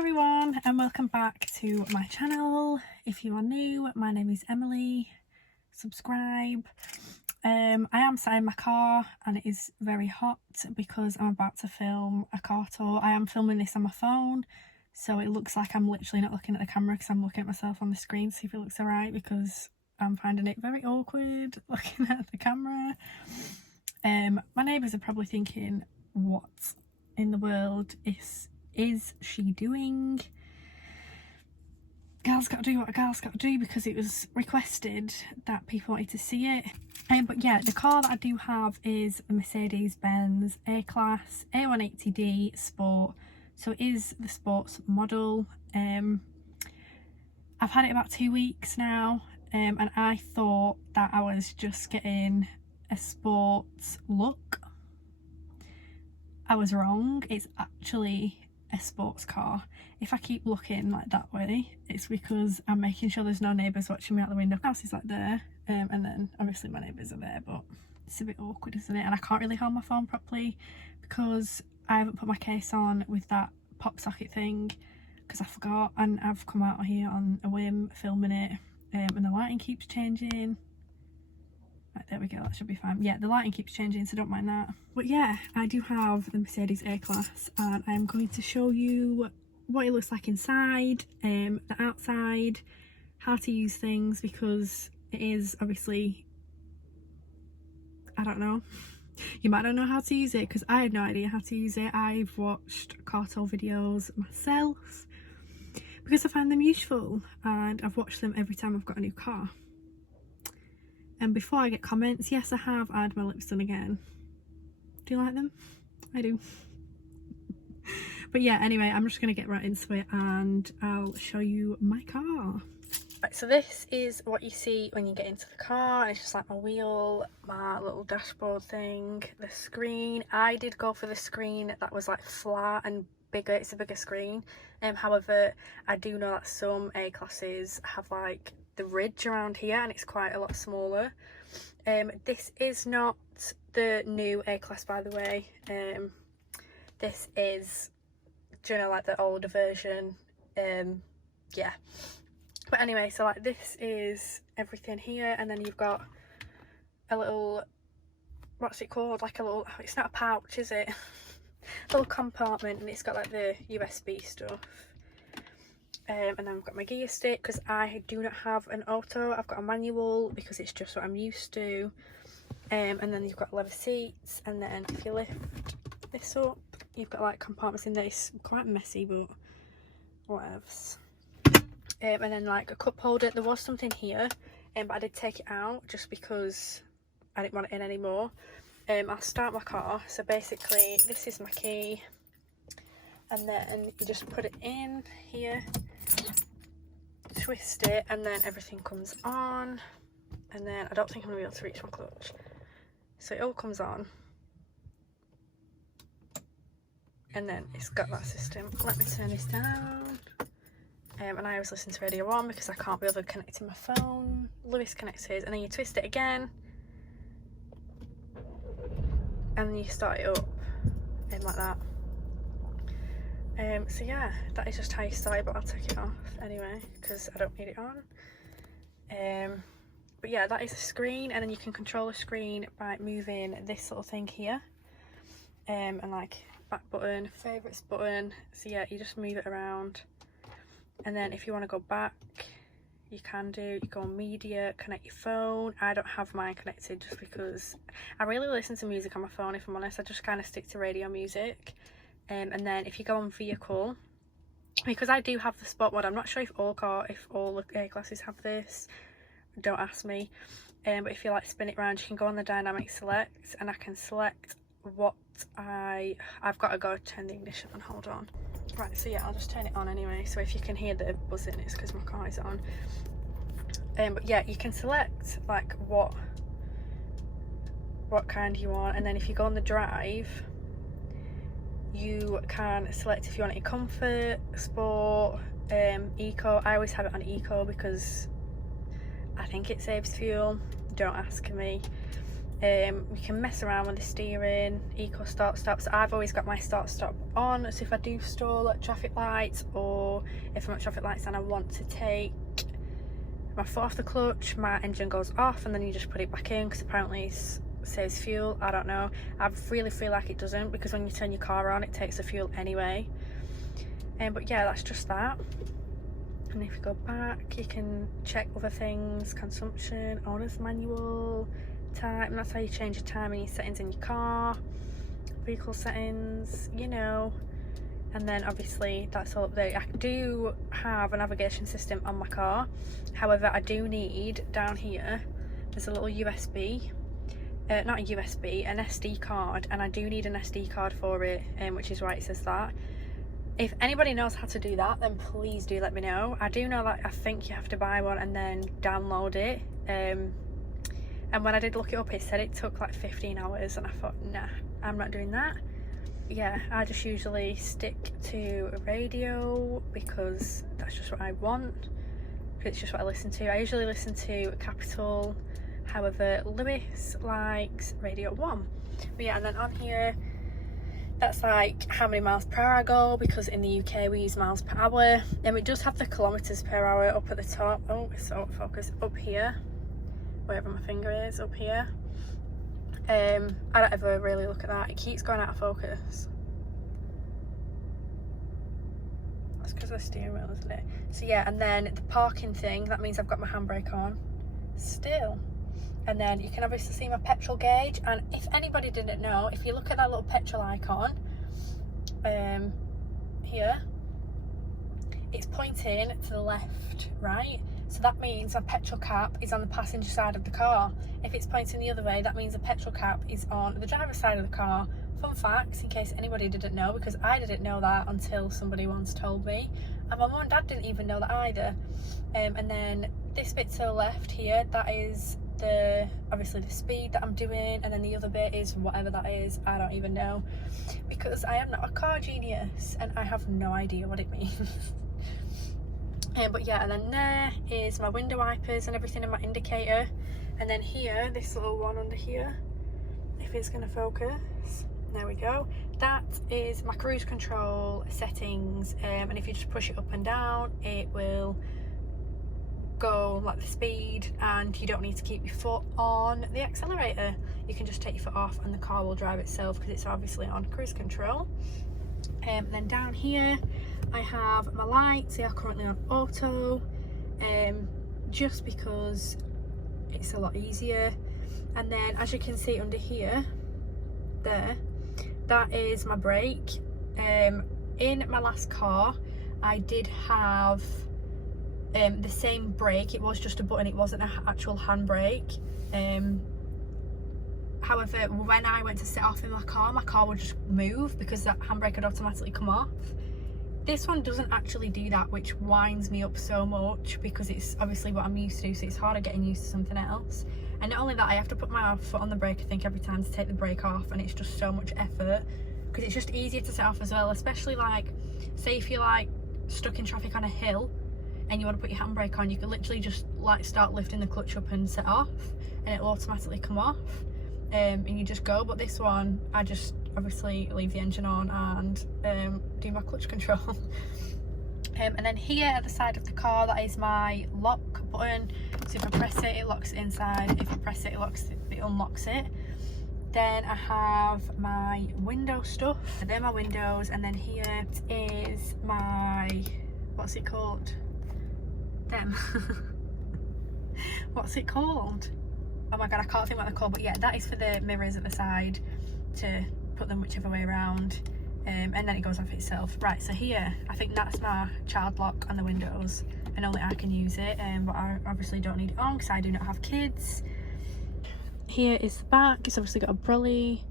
everyone, and welcome back to my channel. If you are new, my name is Emily. Subscribe. I am sat in my car and it is very hot because I'm about to film a car tour. I am filming this on my phone, so it looks like I'm literally not looking at the camera because I'm looking at myself on the screen to see if it looks alright, because I'm finding it very awkward looking at the camera. My neighbours are probably thinking, what in the world is she doing? Girl's got to do what a girl's got to do, because it was requested that people wanted to see it. But yeah, the car that I do have is a Mercedes Benz A-Class a180d Sport, so it is the sports model. I've had it about 2 weeks now, and I thought that I was just getting a sports look. I was wrong. It's actually a sports car. If I keep looking like that way, it's because I'm making sure there's no neighbours watching me out the window. The house is like there, and then obviously my neighbours are there, but it's a bit awkward, isn't it? And I can't really hold my phone properly because I haven't put my case on with that pop socket thing, because I forgot, and I've come out here on a whim filming it, and the lighting keeps changing. Right, there we go, that should be fine. Yeah, the lighting keeps changing, so don't mind that. But yeah, I do have the Mercedes A-Class, and I'm going to show you what it looks like inside, the outside, how to use things, because it is obviously, I don't know, you might not know how to use it, because I had no idea how to use it. I've watched car tour videos myself because I find them useful, and I've watched them every time I've got a new car. And before I get comments, yes, I have had my lips done again. Do you like them? I do. But yeah, anyway, I'm just going to get right into it and I'll show you my car. Right, so this is what you see when you get into the car. It's just like my wheel, my little dashboard thing, the screen. I did go for the screen that was like flat and bigger. It's a bigger screen. However, I do know that some A-classes have like the ridge around here and it's quite a lot smaller. This is not the new A-Class, by the way. This is, do you know, like the older version. Yeah, but anyway, so like this is everything here, and then you've got a little, what's it called, like a little, it's not a pouch, is it? A little compartment, and it's got like the USB stuff. And then I've got my gear stick, because I do not have an auto, I've got a manual because it's just what I'm used to. And then you've got leather seats, and then if you lift this up, you've got like compartments in there. It's quite messy, but whatevs. And then like a cup holder. There was something here, but I did take it out just because I didn't want it in anymore. I'll start my car. So basically this is my key, and then you just put it in here, twist it, and then everything comes on. And then I don't think I'm gonna be able to reach my clutch, so it all comes on, and then it's got that system. Let me turn this down. And I always listen to Radio 1 because I can't be able to connect to my phone. Lewis connects his, and then you twist it again, and then you start it up like that. So yeah, that is just how you start it, but I'll take it off anyway because I don't need it on. But yeah, that is a screen, and then you can control the screen by moving this little thing here, and like back button, favourites button. So yeah, you just move it around, and then if you want to go back, you can do. You go on media, connect your phone. I don't have mine connected just because I really listen to music on my phone, if I'm honest. I just kind of stick to radio music. And then if you go on vehicle, because I do have the sport mode, I'm not sure if all the A-classes have this, don't ask me. But if you like spin it around, you can go on the dynamic select, and I can select what I've got to go turn the ignition on. Hold on. Right, so yeah, I'll just turn it on anyway. So if you can hear the buzzing, it's because my car is on. But yeah, you can select like what kind you want, and then if you go on the drive, you can select if you want it in comfort, sport, eco. I always have it on eco because I think it saves fuel. Don't ask me. We can mess around with the steering, eco start stop. So I've always got my start stop on, so if I do stall at traffic lights, or if I'm at traffic lights and I want to take my foot off the clutch, my engine goes off and then you just put it back in, because apparently it saves fuel. I don't know, I really feel like it doesn't, because when you turn your car on it takes the fuel anyway. But yeah, that's just that. And if you go back, you can check other things: consumption, owner's manual, time. That's how you change your time and your settings in your car, vehicle settings, you know. And then obviously that's all up there. I do have a navigation system on my car, however I do need, down here there's a little USB, not a USB, an SD card, and I do need an SD card for it, which is why it says that. If anybody knows how to do that, then please do let me know. I do know that I think you have to buy one and then download it, and when I did look it up, it said it took like 15 hours, and I thought, nah, I'm not doing that. Yeah, I just usually stick to radio because that's just what I want, because it's just what I listen to. I usually listen to Capital, however Lewis likes Radio 1. But yeah, and then on here, that's like how many miles per hour I go, because in the UK we use miles per hour. And it does have the kilometers per hour up at the top. Oh, it's out of focus. Up here, wherever my finger is, up here. I don't ever really look at that. It keeps going out of focus. That's because of the steering wheel, isn't it? So yeah, and then the parking thing, that means I've got my handbrake on still. And then you can obviously see my petrol gauge, and if anybody didn't know, if you look at that little petrol icon here, it's pointing to the left, right? So that means my petrol cap is on the passenger side of the car. If it's pointing the other way, that means the petrol cap is on the driver's side of the car. Fun facts, in case anybody didn't know, because I didn't know that until somebody once told me, and my mum and dad didn't even know that either. And then this bit to the left here, that is obviously the speed that I'm doing, and then the other bit is whatever that is. I don't even know, because I am not a car genius and I have no idea what it means. But yeah, and then there is my window wipers and everything, and my indicator. And then here, this little one under here, if it's going to focus, there we go, that is my cruise control settings, and if you just push it up and down, it will go like the speed, and you don't need to keep your foot on the accelerator. You can just take your foot off and the car will drive itself, because it's obviously on cruise control. Then down here I have my lights. They are currently on auto, just because it's a lot easier. And then as you can see under here, there, that is my brake. In my last car I did have the same brake. It was just a button, it wasn't an actual handbrake. However, when I went to set off in my car would just move, because that handbrake had automatically come off. This one doesn't actually do that, which winds me up so much, because it's obviously what I'm used to, so it's harder getting used to something else. And not only that, I have to put my foot on the brake, I think, every time to take the brake off, and it's just so much effort, because it's just easier to set off as well, especially like, say if you're like stuck in traffic on a hill and you want to put your handbrake on, you can literally just like start lifting the clutch up and set off, and it'll automatically come off, and you just go. But this one, I just obviously leave the engine on and do my clutch control. And then here at the side of the car, that is my lock button. So if I press it, it locks it inside. If I press it, it unlocks it. Then I have my window stuff. They're my windows. And then here is my, what's it called? Them. What's it called? Oh my god, I can't think what they're called. But yeah, that is for the mirrors at the side, to put them whichever way around. And then it goes off itself. Right, so here, I think that's my child lock on the windows, and only I can use it, but I obviously don't need it on because I do not have kids. Here is the back. It's obviously got a brolly,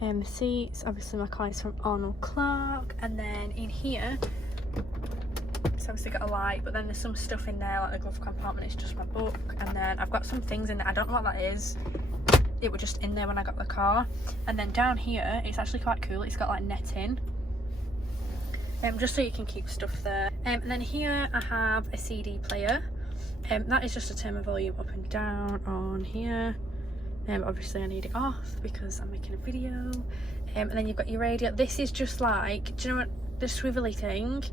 the seats, obviously my car is from Arnold Clark, and then in here it's obviously got a light, but then there's some stuff in there, like the glove compartment, it's just my book, and then I've got some things in there, I don't know what that is. It was just in there when I got the car. And then down here, it's actually quite cool, it's got like netting, just so you can keep stuff there. And then here I have a CD player, that is just to turn my volume up and down on here. Obviously I need it off because I'm making a video. And then you've got your radio. This is just like, do you know what, the swivelly thing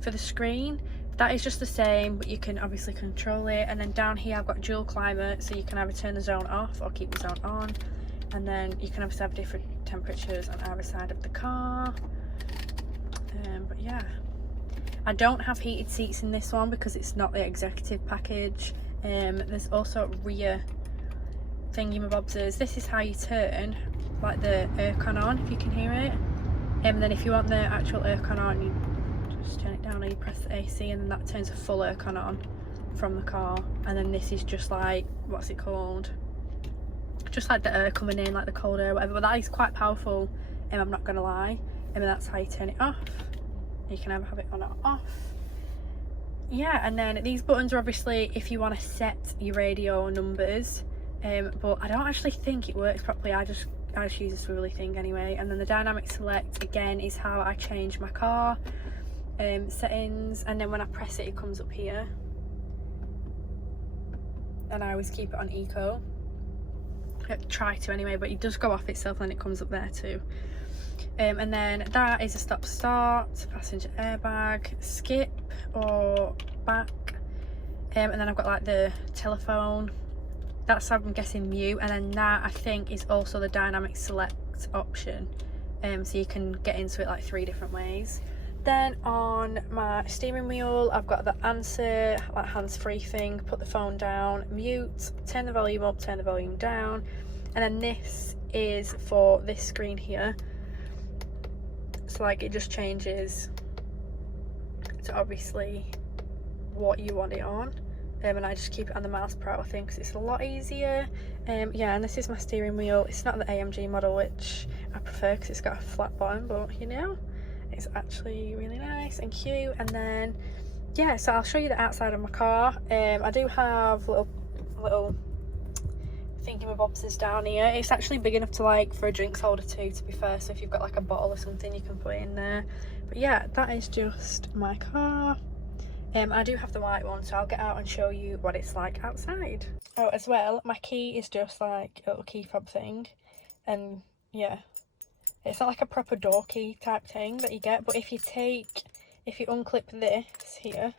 for the screen, that is just the same, but you can obviously control it. And then down here I've got dual climate, so you can either turn the zone off or keep the zone on. And then you can obviously have different temperatures on either side of the car. But yeah, I don't have heated seats in this one because it's not the executive package. There's also rear thingy-mabobsters. This is how you turn like the aircon on, if you can hear it. And then if you want the actual aircon on, you just turn it down and you press the AC, and then that turns a full aircon on from the car. And then this is just like, what's it called, just like the air coming in, like the cold air, whatever. But that is quite powerful, and I'm not gonna lie. And that's how you turn it off. You can either have it on or off. Yeah, and then these buttons are obviously if you want to set your radio numbers, but I don't actually think it works properly. I just use a swivelly thing anyway. And then the dynamic select again is how I change my car settings, and then when I press it, it comes up here, and I always keep it on eco. I try to anyway, but it does go off itself and it comes up there too. And then that is a stop start, passenger airbag, skip or back, and then I've got like the telephone, that's, I'm guessing, mute. And then that I think is also the dynamic select option, so you can get into it like 3 different ways. Then on my steering wheel I've got the answer, like hands-free thing, put the phone down, mute, turn the volume up, turn the volume down. And then this is for this screen here, so like it just changes to obviously what you want it on. And I just keep it on the miles per hour thing because it's a lot easier. Yeah, and this is my steering wheel. It's not the AMG model, which I prefer because it's got a flat bottom, but you know, it's actually really nice and cute. And then yeah, so I'll show you the outside of my car. I do have little thingy-mabobsters down here. It's actually big enough to like for a drinks holder too, to be fair, so if you've got like a bottle or something you can put it in there. But yeah, that is just my car. I do have the white one, so I'll get out and show you what it's like outside. Oh, as well, my key is just like a little key fob thing, and yeah, it's not like a proper door key type thing that you get. But if you unclip this here,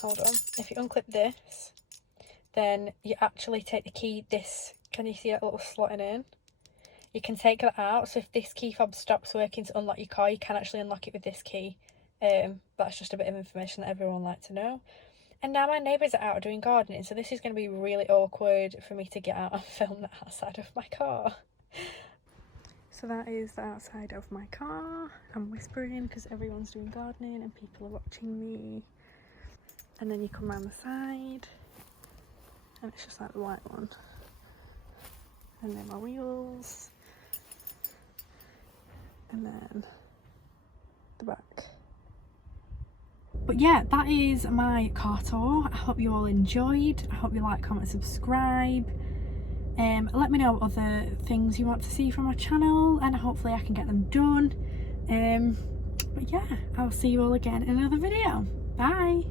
hold on, if you unclip this, then you actually take the key, this, can you see that little slotting in? You can take that out, so if this key fob stops working to unlock your car, you can actually unlock it with this key. That's just a bit of information that everyone would like to know. And now my neighbours are out doing gardening, so this is going to be really awkward for me to get out and film the outside of my car. So that is the outside of my car. I'm whispering because everyone's doing gardening and people are watching me. And then you come around the side, and it's just like the white one. And then my wheels, and then the back. But yeah, that is my car tour. I hope you all enjoyed. I hope you like, comment, subscribe. Let me know what other things you want to see from my channel, and hopefully I can get them done. But yeah, I'll see you all again in another video. Bye.